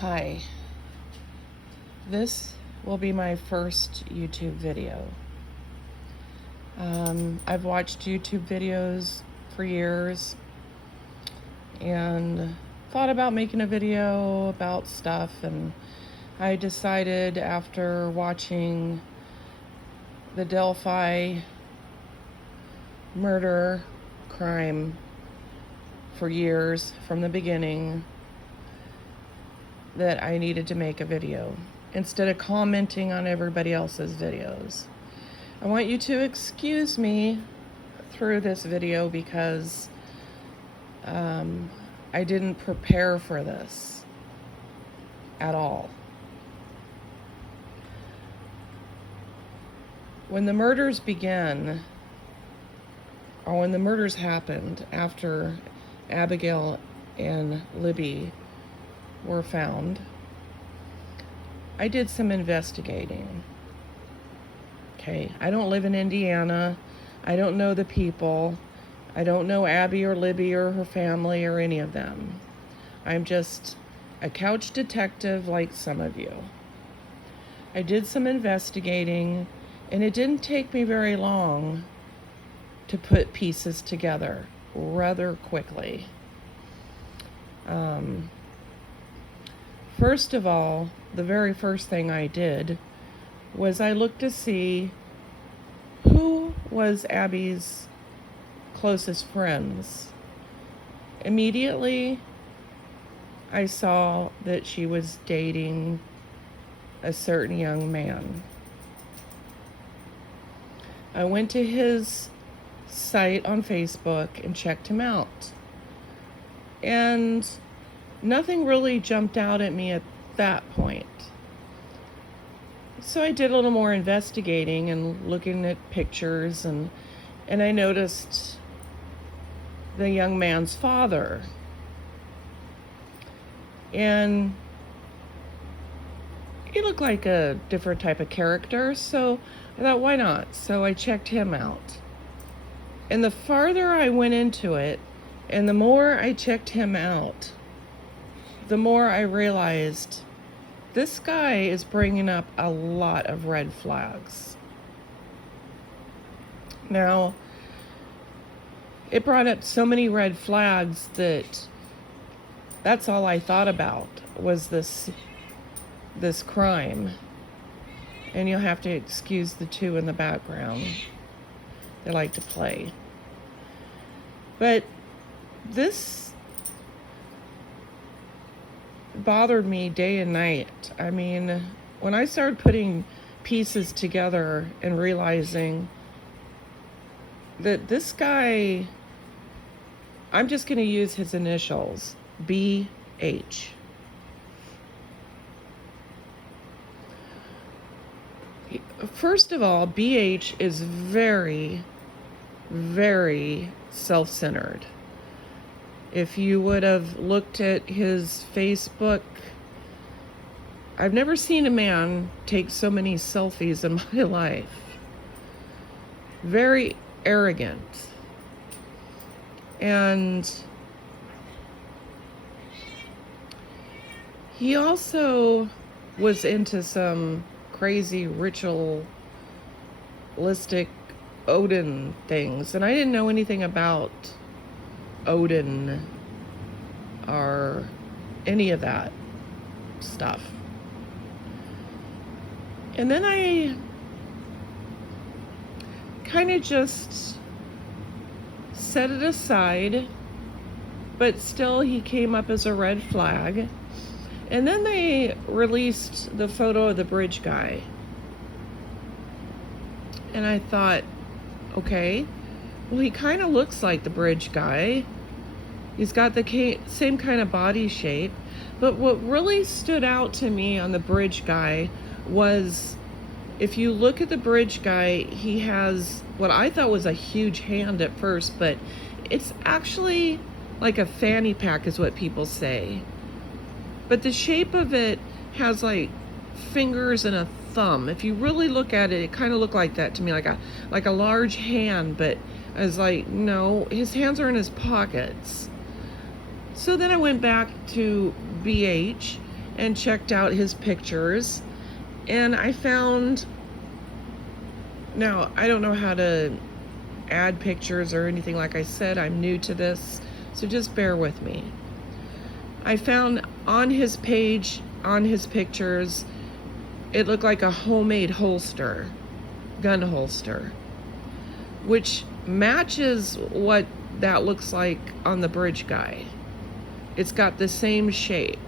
Hi, this will be my first YouTube video. I've watched YouTube videos for years and thought about making a video about stuff, and I decided after watching the Delphi murder crime for years from the beginning that I needed to make a video instead of commenting on everybody else's videos. I want you to excuse me through this video because I didn't prepare for this at all. When the murders began, or when the murders happened after Abigail and Libby were found, I did some investigating. Okay, I don't live in Indiana. I don't know the people. I don't know Abby or Libby or her family or any of them. I'm just a couch detective like some of you. I did some investigating, and it didn't take me very long to put pieces together rather quickly. First of all, the very first thing I did was I looked to see who was Abby's closest friends. Immediately, I saw that she was dating a certain young man. I went to his site on Facebook and checked him out. And nothing really jumped out at me at that point. So I did a little more investigating and looking at pictures, and I noticed the young man's father. And he looked like a different type of character, so I thought, why not? So I checked him out. And the farther I went into it, and the more I checked him out, the more I realized this guy is bringing up a lot of red flags. Now, it brought up so many red flags that's all I thought about was this crime. And you'll have to excuse the two in the background. They like to play. But this bothered me day and night. I mean, when I started putting pieces together and realizing that this guy, I'm just going to use his initials, BH. First of all, BH is very, very self-centered. If you would have looked at his Facebook, I've never seen a man take so many selfies in my life. Very arrogant. And he also was into some crazy ritualistic Odin things. And I didn't know anything about Odin or any of that stuff. And then I kind of just set it aside, but still he came up as a red flag. And then they released the photo of the bridge guy. And I thought, okay, well, he kind of looks like the bridge guy. He's got the same kind of body shape. But what really stood out to me on the bridge guy was, if you look at the bridge guy, he has what I thought was a huge hand at first, but it's actually like a fanny pack is what people say. But the shape of it has like fingers and a thumb. If you really look at it, it kind of looked like that to me, like a large hand, but I was like, no, his hands are in his pockets. So then I went back to BH and checked out his pictures, and I found, now I don't know how to add pictures or anything. Like I said, I'm new to this, so just bear with me. I found on his page, on his pictures, it looked like a homemade holster, gun holster, which matches what that looks like on the bridge guy. It's got the same shape.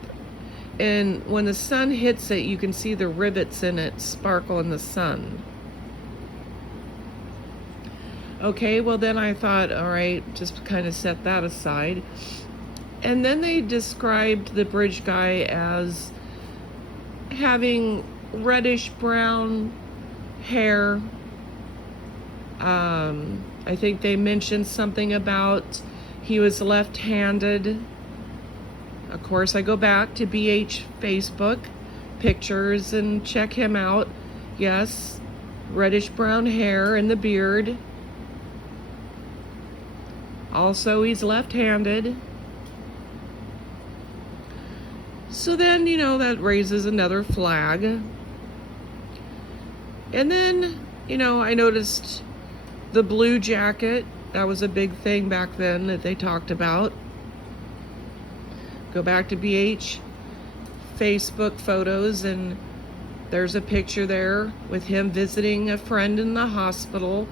And when the sun hits it, you can see the rivets in it sparkle in the sun. Okay, well then I thought, all right, just kind of set that aside. And then they described the bridge guy as having reddish brown hair. I think they mentioned something about he was left-handed. Of course, I go back to BH Facebook pictures and check him out. Yes, reddish brown hair and the beard. Also, he's left-handed. So then, you know, that raises another flag. And then, you know, I noticed the blue jacket. That was a big thing back then that they talked about. Go back to BH Facebook photos, and there's a picture there with him visiting a friend in the hospital,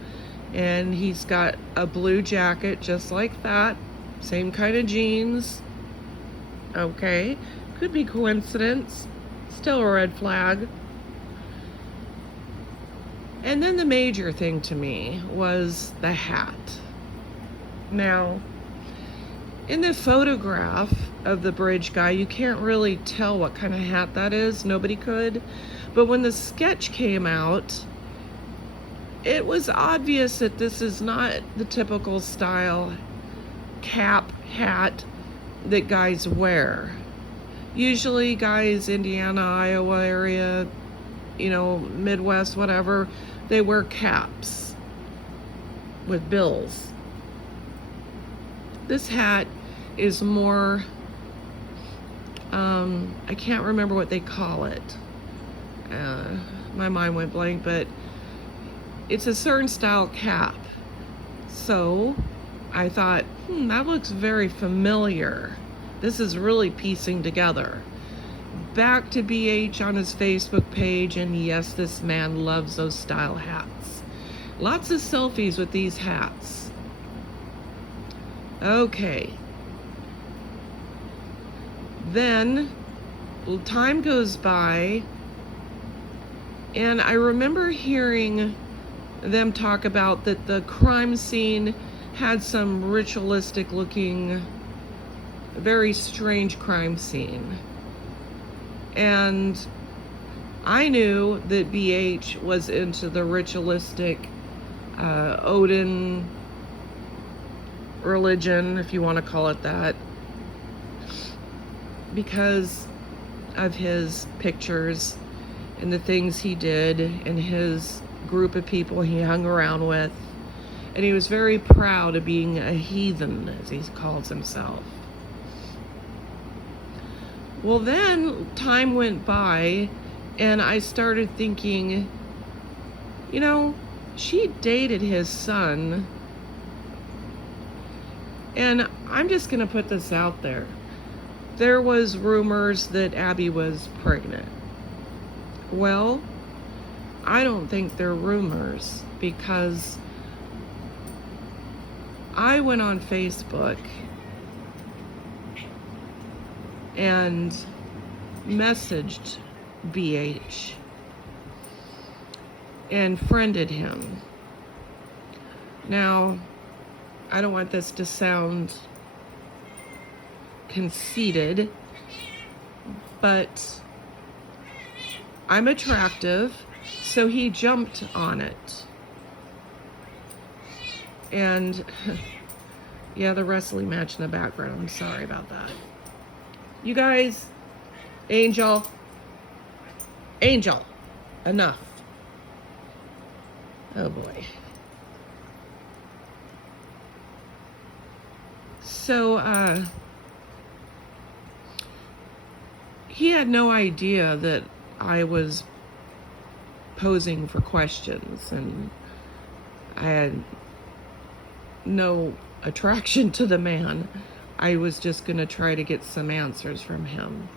and he's got a blue jacket just like that, same kind of jeans. Okay, could be coincidence, still a red flag. And then the major thing to me was the hat. Now, in the photograph of the bridge guy, you can't really tell what kind of hat that is. Nobody could. But when the sketch came out, it was obvious that this is not the typical style cap hat that guys wear. Usually guys, Indiana, Iowa area, you know, Midwest, whatever, they wear caps with bills. This hat is more, I can't remember what they call it. My mind went blank, but it's a certain style cap. So I thought, that looks very familiar. This is really piecing together. Back to BH on his Facebook page, and yes, this man loves those style hats. Lots of selfies with these hats. Okay. Then time goes by, and I remember hearing them talk about that the crime scene had some ritualistic looking, very strange crime scene. And I knew that BH was into the ritualistic Odin religion, if you want to call it that, because of his pictures and the things he did and his group of people he hung around with. And he was very proud of being a heathen, as he calls himself. Well, then time went by, and I started thinking, you know, she dated his son. And I'm just going to put this out there. There was rumors that Abby was pregnant. Well, I don't think they're rumors, because I went on Facebook and messaged BH and friended him. Now, I don't want this to sound conceited, but I'm attractive, so he jumped on it. And yeah, the wrestling match in the background, I'm sorry about that. You guys, Angel, enough. Oh boy. So, he had no idea that I was posing for questions, and I had no attraction to the man. I was just going to try to get some answers from him.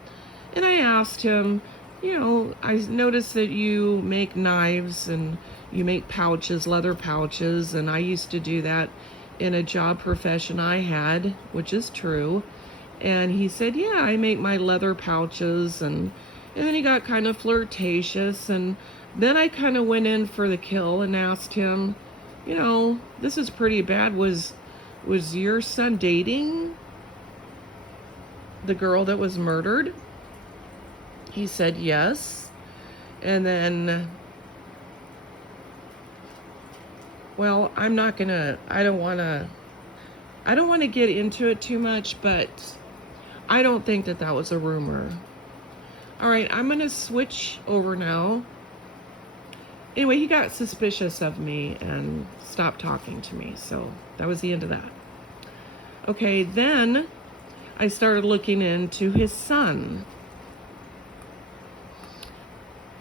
And I asked him, you know, I noticed that you make knives and you make pouches, leather pouches, and I used to do that in a job profession I had, which is true. And he said, yeah, I make my leather pouches. And then he got kind of flirtatious, and then I kind of went in for the kill and asked him, you know, this is pretty bad. Was your son dating the girl that was murdered? He said yes. And then, well, I don't want to get into it too much, but I don't think that was a rumor. All right, I'm going to switch over now. Anyway, he got suspicious of me and stopped talking to me. So that was the end of that. Okay, then I started looking into his son.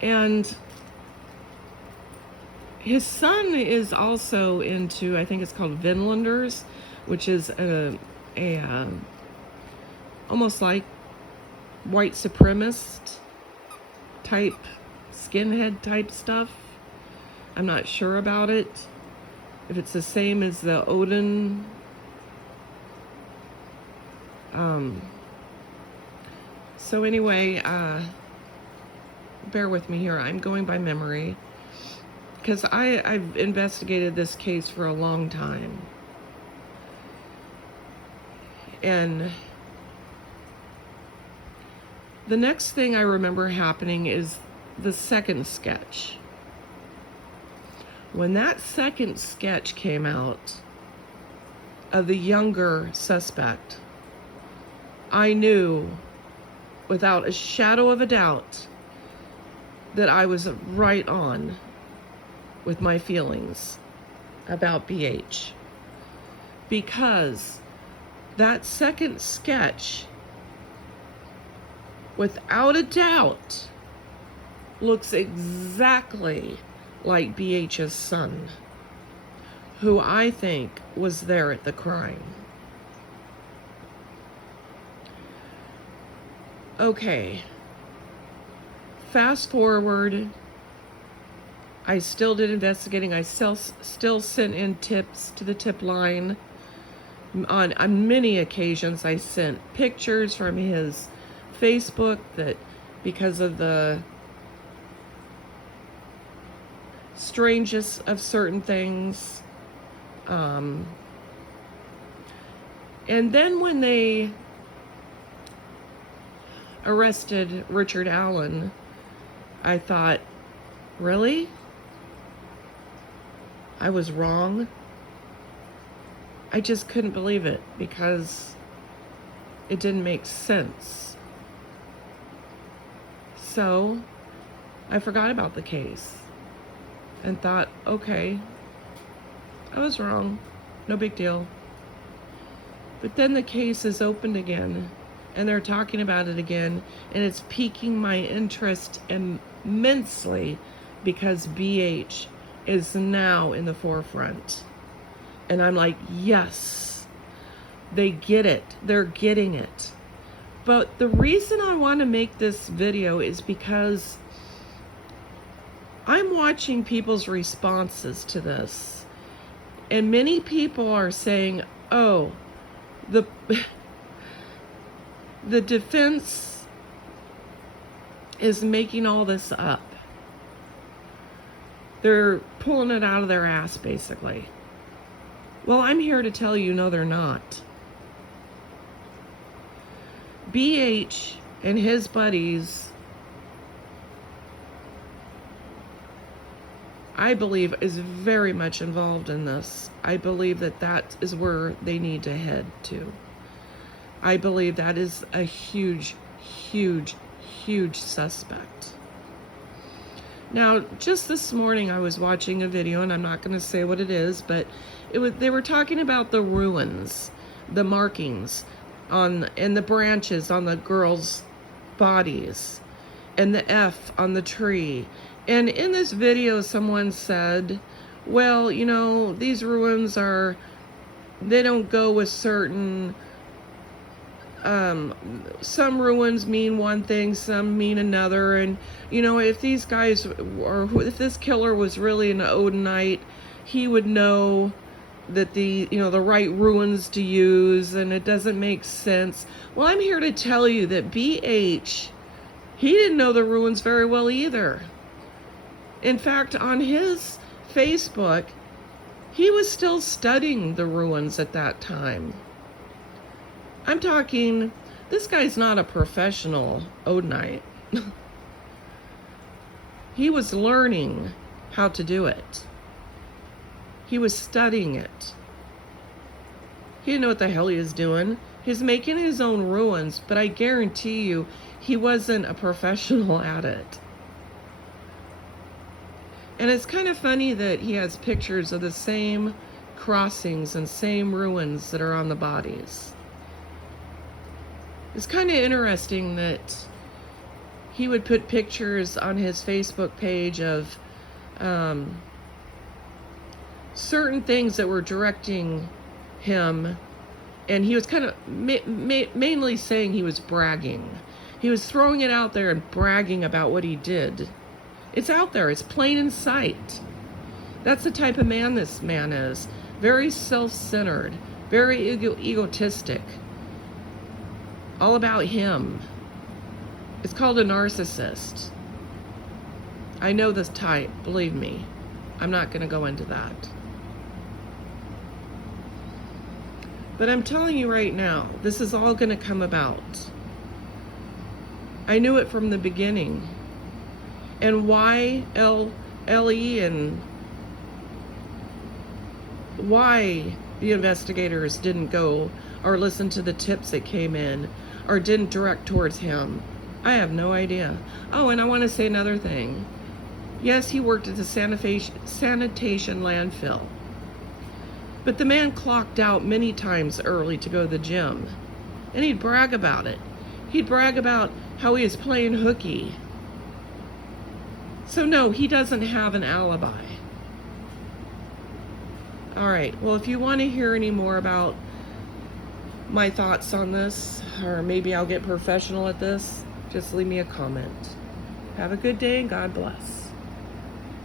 And his son is also into, I think it's called Vinlanders, which is a almost like white supremacist type, skinhead type stuff. I'm not sure about it. If it's the same as the Odin. So anyway, bear with me here. I'm going by memory, because I've investigated this case for a long time. And the next thing I remember happening is the second sketch. When that second sketch came out of the younger suspect, I knew without a shadow of a doubt that I was right on with my feelings about BH. Because that second sketch, without a doubt, looks exactly like BH's son, who I think was there at the crime. Okay, fast forward, I still did investigating. I still sent in tips to the tip line. On many occasions, I sent pictures from his Facebook that, because of the strangest of certain things. And then when they arrested Richard Allen, I thought, really? I was wrong? I just couldn't believe it, because it didn't make sense. So I forgot about the case and thought, okay, I was wrong, no big deal. But then the case is opened again, and they're talking about it again, and it's piquing my interest immensely, because BH is now in the forefront. And I'm like, yes, they get it. They're getting it. But the reason I want to make this video is because I'm watching people's responses to this. And many people are saying, oh, the defense is making all this up. They're pulling it out of their ass, basically. Well, I'm here to tell you, no, they're not. BH and his buddies, I believe, is very much involved in this. I believe that is where they need to head to. I believe that is a huge, huge, huge suspect. Now, just this morning I was watching a video, and I'm not going to say what it is, but they were talking about the ruins, the markings and the branches on the girl's bodies and the F on the tree. And in this video, someone said, well, you know, these ruins are, they don't go with certain, some ruins mean one thing, some mean another. And, you know, if these guys, or if this killer was really an Odinite, he would know that the, you know, the right ruins to use, and it doesn't make sense. Well, I'm here to tell you that BH, he didn't know the ruins very well either. In fact, on his Facebook, he was still studying the ruins at that time. I'm talking, this guy's not a professional Odinite. He was learning how to do it. He was studying it. He didn't know what the hell he was doing. He's making his own ruins, but I guarantee you, he wasn't a professional at it. And it's kind of funny that he has pictures of the same crossings and same ruins that are on the bodies. It's kind of interesting that he would put pictures on his Facebook page of certain things that were directing him, and he was kind of mainly saying he was bragging. He was throwing it out there and bragging about what he did. It's out there, it's plain in sight. That's the type of man this man is. Very self-centered, very egotistic. All about him. It's called a narcissist. I know this type, believe me. I'm not going to go into that. But I'm telling you right now, this is all going to come about. I knew it from the beginning. And why LE and why the investigators didn't go or listen to the tips that came in or didn't direct towards him, I have no idea. Oh, and I want to say another thing. Yes, he worked at the sanitation landfill. But the man clocked out many times early to go to the gym. And he'd brag about it. He'd brag about how he was playing hooky. So no, he doesn't have an alibi. All right, well, if you want to hear any more about my thoughts on this, or maybe I'll get professional at this, just leave me a comment. Have a good day and God bless.